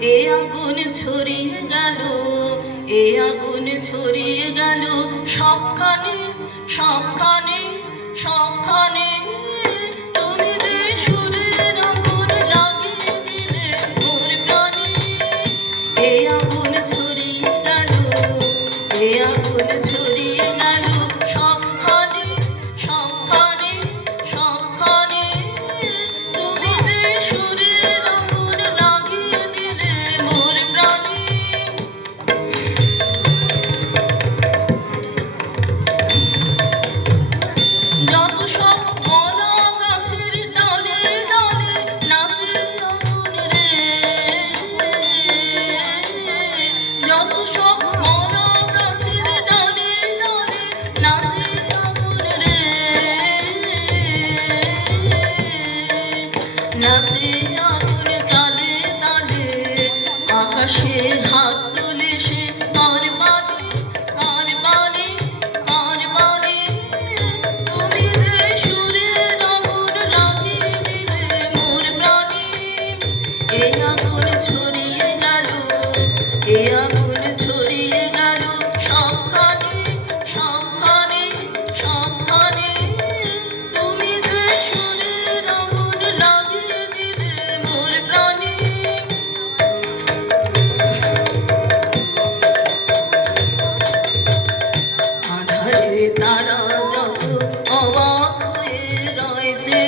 এ আগুন ছড়িয়ে গেল, এ আগুন ছড়িয়ে গেল সবখানে, সবখানে, সবখানে। তুমি যে সুরের আগুন লাগিয়ে দিলে মোর প্রাণে। এ আগুন ছড়িয়ে গেল, এ আগুন ছড়িয়ে গেল সবখানে, সবখানে, সবখানে। তুমি যে সুরের আগুন লাগিয়ে দিলে মোর প্রাণে। যত সব মরা গাছের ডালে ডালে নাচে আগুন রে, যত সব মরা গাছের ডালে ডালে নাচে আগুন রে, নাচে আগুন তালে তালে। আকাশে হাত তুলে সে কার বাণী, কার বাণী, কার বাণী। তুমি যে সুরের আগুন লাগিয়ে দিলে মোর প্রাণে। এ আগুন ছড়িয়ে গেল, এ আগুন ছড়িয়ে গেল সবখানে, সবখানে, সবখানে। তুমি যে সুরের আগুন লাগিয়ে দিলে মোর প্রাণে। আঁধারে তারা যত অবাক হয়ে রয়েছে,